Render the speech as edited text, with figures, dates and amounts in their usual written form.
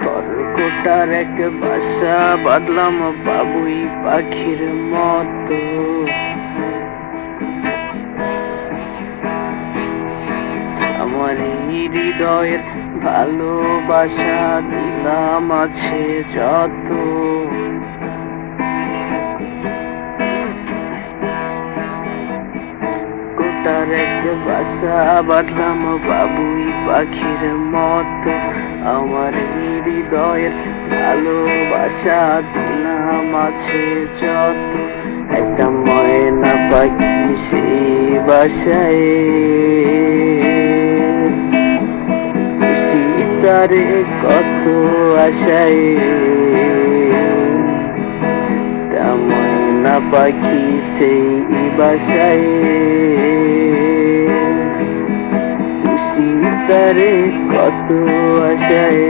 খড়কুটার এক বাসা বাঁধলাম বাবুই পাখির মতো। আমার হৃদয়ের ভালোবাসা দিলাম আছে যত। কোটার এক বাসা বাঁধলাম বাবুই পাখির মতো। আমার হৃদয়ের ভালোবাসা দিলাম আছে যত। একটা ময়না পাখি সেই বাসায়, তারে কত আশায়। ময়না পাখি সেই বাসায়, খুশি তারে কত আশায়।